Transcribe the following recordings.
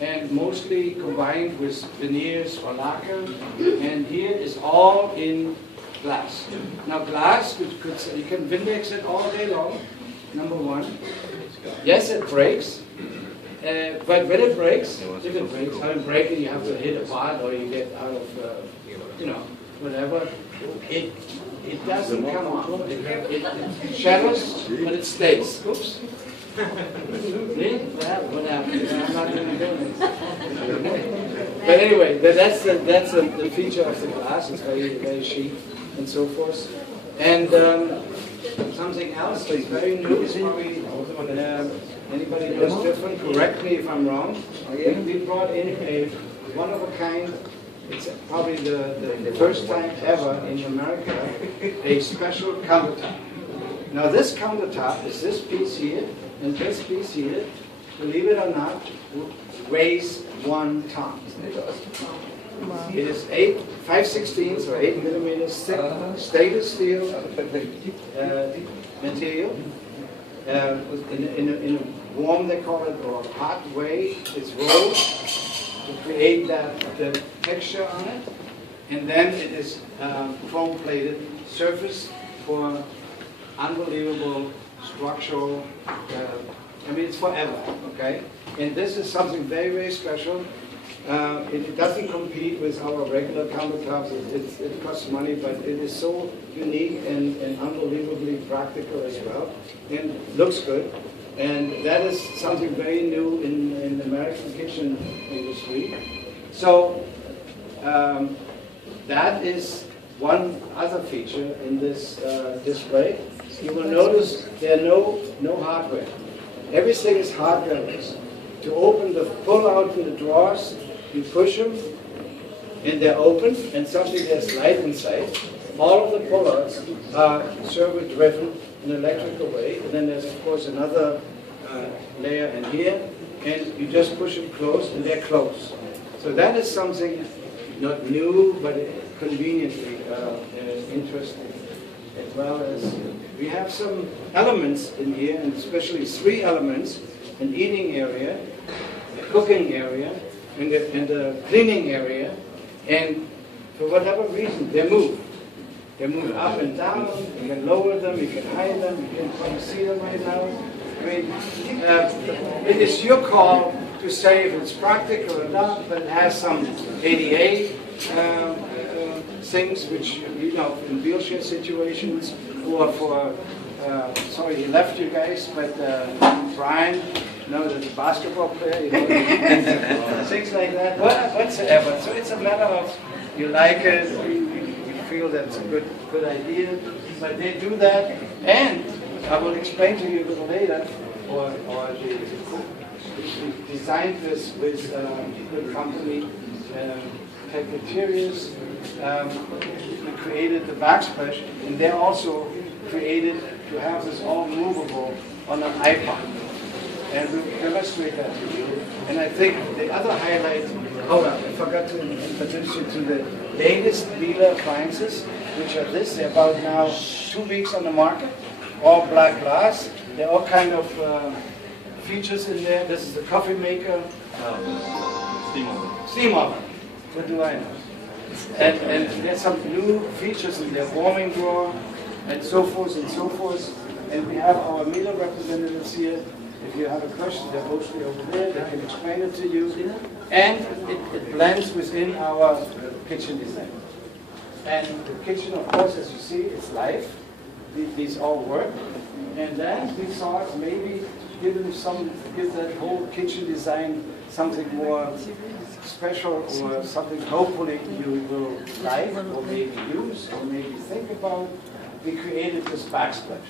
and mostly combined with veneers or lacquer. And here is all in glass. Now glass, you can Windex it all day long, number one. Yes, it breaks. But when it breaks, if it breaks, how to break it, you have to hit a part or you get out of, whatever. It doesn't come off. It shatters, but it stays. Oops. What happened? I'm not going to do this. But anyway, that's the feature of the glass. It's very, very chic and so forth. And something else that's very new is probably anybody knows different. Correct me if I'm wrong. We brought in a one-of-a-kind. It's probably the first time ever in America, a special countertop. Now this countertop is this piece here, and this piece here, believe it or not, weighs 1 ton. It is 5/16 or 8 millimeters thick, stainless steel material. In a warm, they call it, or hot way, it's rolled to create the texture on it, and then it is chrome-plated surface for unbelievable structural. It's forever, okay? And this is something very, very special. It doesn't compete with our regular countertops. It costs money, but it is so unique and unbelievably practical as well, and looks good. And that is something very new in the American kitchen industry. So that is one other feature in this display. You will notice there are no hardware. Everything is hardware-less. To open the pull-out in the drawers, you push them, and they're open, and something has light inside. All of the pull-outs are servo-driven in an electrical way, and then there's, of course, another layer in here, and you just push them closed, and they're closed. So that is something not new, but conveniently interesting. As well as we have some elements in here, and especially 3 elements: an eating area, a cooking area, and a cleaning area. And for whatever reason, they move. They move up and down. You can lower them, you can hide them, you can probably see them right now. It is your call to say if it's practical or not, but it has some ADA things which, in wheelchair situations, or for, sorry he left you guys, but Brian, the basketball player, things like that, whatsoever. So it's a matter of, you like it, you feel that's a good idea, but they do that, and I will explain to you a little later, or they designed this with a good company, Tech Interiors. We created the backsplash, and they also created to have this all movable on an iPod. And we'll demonstrate that to you. And I think the other highlight, hold on, I forgot to introduce you to the latest Miele appliances, which are this. They're about now 2 weeks on the market, all black glass. There are all kind of features in there. This is the coffee maker. Steam oven. Steam oven. What do I know? And there's some new features in there, warming drawer, and so forth and so forth. And we have our Miele representatives here. If you have a question, they're mostly over there. They can explain it to you. And it blends within our kitchen design. And the kitchen, of course, as you see, it's live. These all work. And then we thought maybe give that whole kitchen design something more special, or something hopefully you will like, or maybe use, or maybe think about. We created this backsplash.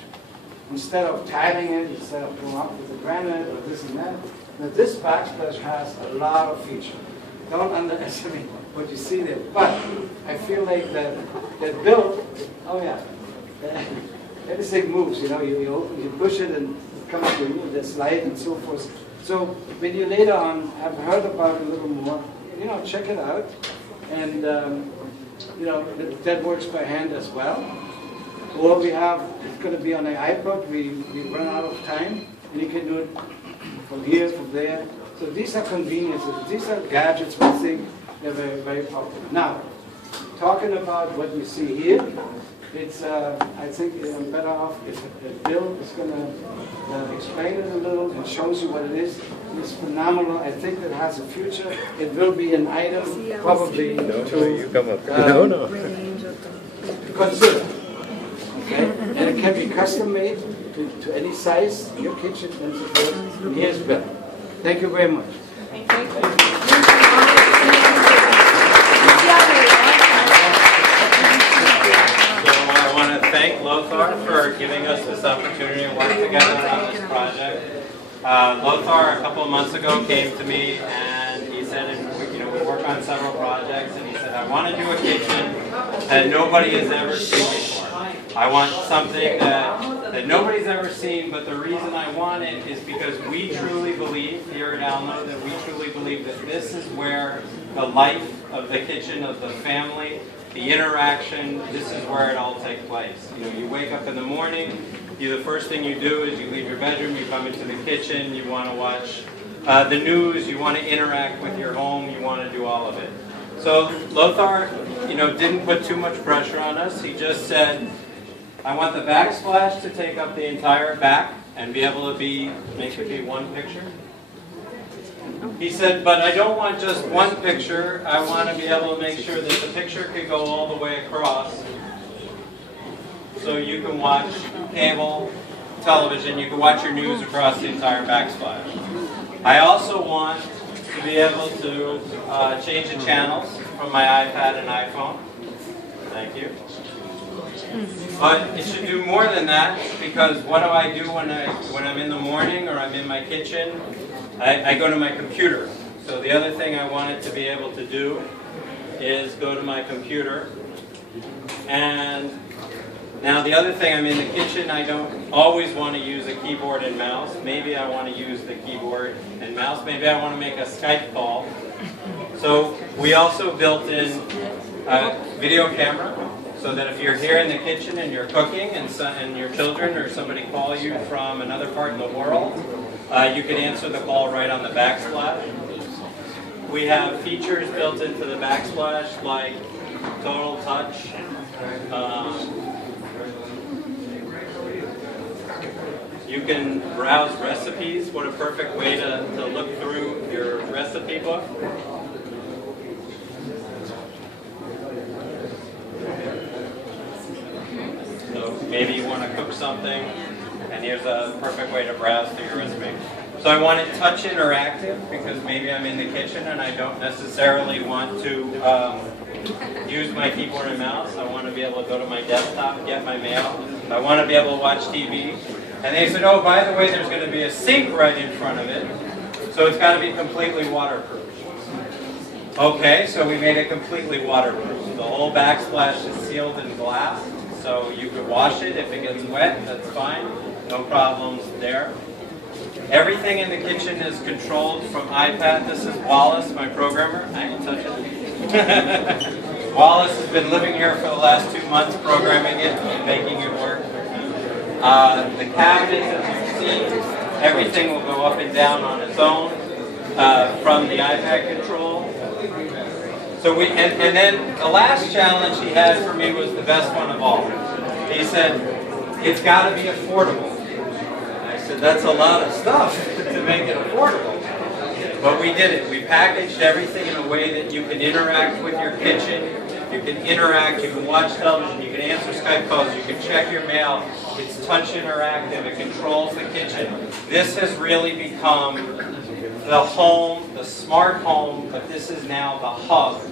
Instead of tiling it, instead of going up with the granite or this and that, now this backsplash has a lot of features. Don't underestimate what you see there. But I feel like that build, oh yeah, everything moves, you push it and it comes to you, there's light and so forth. So when you later on have heard about it a little more, check it out. And that works by hand as well. Or we have, it's going to be on the iPod, we run out of time, and you can do it from here, from there, So these are conveniences. These are gadgets we think they're very, very popular. Now, talking about what you see here, it's, I think I'm better off if Bill is going to explain it a little and shows you what it is. It's phenomenal. I think it has a future. It will be an item probably to consider. Okay? And it can be custom made to any size, your kitchen and so forth. And here's Bill. Thank you very much. Thank Lothar for giving us this opportunity to work together on this project. Lothar a couple of months ago came to me and he said, we work on several projects, and he said, I want to do a kitchen that nobody has ever seen before. I want something that nobody's ever seen, but the reason I want it is because we truly believe here at ALNO that we truly believe that this is where the life of the kitchen, of the family, the interaction, this is where it all takes place. You wake up in the morning, the first thing you do is you leave your bedroom, you come into the kitchen, you want to watch the news, you want to interact with your home, you want to do all of it. So Lothar, didn't put too much pressure on us. He just said, I want the backsplash to take up the entire back and be able to make it be one picture. He said, but I don't want just one picture. I want to be able to make sure that the picture could go all the way across. So you can watch cable, television, you can watch your news across the entire backsplash. I also want to be able to change the channels from my iPad and iPhone. Thank you. But it should do more than that, because what do I do when I'm in the morning or I'm in my kitchen? I go to my computer. So the other thing I wanted to be able to do is go to my computer. And now the other thing, I'm in the kitchen, I don't always want to use a keyboard and mouse. Maybe I want to use the keyboard and mouse. Maybe I want to make a Skype call. So we also built in a video camera, so that if you're here in the kitchen and you're cooking and your children or somebody call you from another part of the world, you can answer the call right on the backsplash. We have features built into the backsplash like total touch. You can browse recipes. What a perfect way to look through your recipe book. So maybe you want to cook something, and here's a perfect way to browse through your recipe. So I want it touch interactive, because maybe I'm in the kitchen and I don't necessarily want to use my keyboard and mouse. I want to be able to go to my desktop and get my mail. I want to be able to watch TV. And they said, oh, by the way, there's going to be a sink right in front of it, so it's got to be completely waterproof. Okay, so we made it completely waterproof. The whole backsplash is sealed in glass, so you could wash it. If it gets wet, that's fine. No problems there. Everything in the kitchen is controlled from iPad. This is Wallace, my programmer. I can touch it. Wallace has been living here for the last 2 months, programming it and making it work. The cabinets, as you see, everything will go up and down on its own from the iPad control. So and then the last challenge he had for me was the best one of all. He said, it's got to be affordable. And I said, that's a lot of stuff to make it affordable. But we did it. We packaged everything in a way that you can interact with your kitchen. You can interact, you can watch television, you can answer Skype calls, you can check your mail. It's touch interactive, it controls the kitchen. This has really become the home, the smart home, but this is now the hub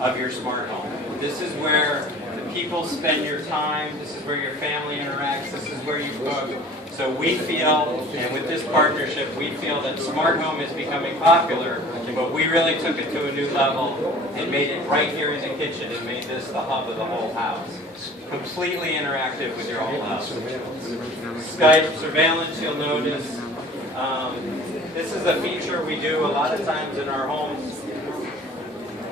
of your smart home. This is where the people spend your time, this is where your family interacts, this is where you cook. So we feel, and with this partnership, we feel that smart home is becoming popular, but we really took it to a new level and made it right here in the kitchen and made this the hub of the whole house. Completely interactive with your whole house. Skype surveillance, you'll notice. This is a feature we do a lot of times in our homes.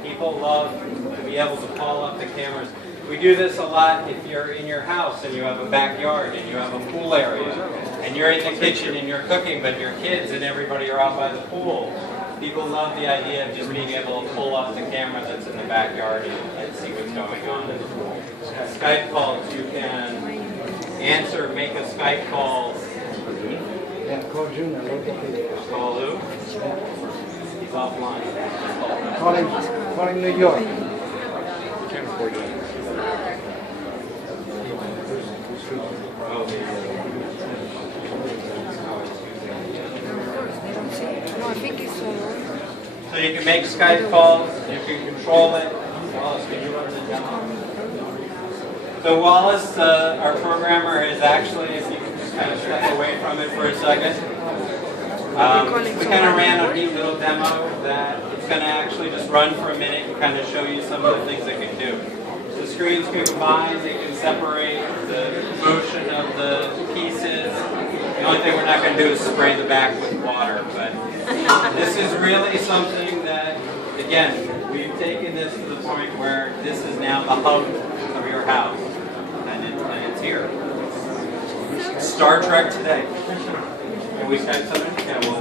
People love to be able to call up the cameras. We do this a lot if you're in your house and you have a backyard and you have a pool area and you're in the kitchen and you're cooking, but your kids and everybody are out by the pool. People love the idea of just being able to pull up the camera that's in the backyard and see what's going on. Skype calls, you can answer, make a Skype call. Yeah, call Junior. Call who? He's offline. Calling New York. Oh, No, I think it's so you can make Skype calls, you can control it. Wallace, can you run the demo? So Wallace, our programmer, is actually, if you can just kind of step away from it for a second. We kind of ran a neat little demo that it's going to actually just run for a minute and kind of show you some of the things it can do. The screens can combine, they can separate the motion of the pieces. The only thing we're not going to do is spray the back with water, but this is really something that, again, we've taken this to the point where this is now the hub of your house, and it's here. Star Trek today. Can we type something? Yeah, we'll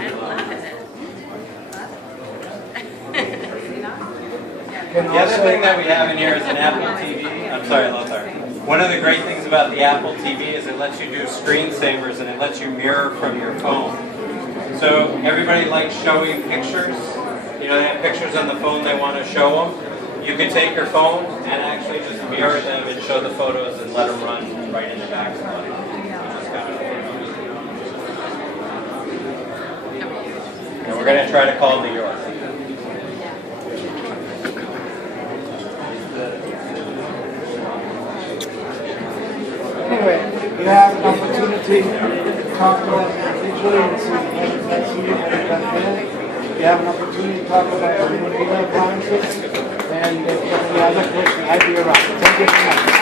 The other thing that we have in here is an Apple TV. I'm sorry, Lothar. One of the great things about the Apple TV is it lets you do screensavers and it lets you mirror from your phone. So everybody likes showing pictures. You know, they have pictures on the phone they want to show them. You can take your phone and actually just mirror them and show the photos and let them run right in the back of the And we're going to try to call New York. Anyway, you have an opportunity to talk to us individually and see what you've done here. You have an opportunity to talk about your new appliances. And if you have any other questions, I'll be around. Thank you very much.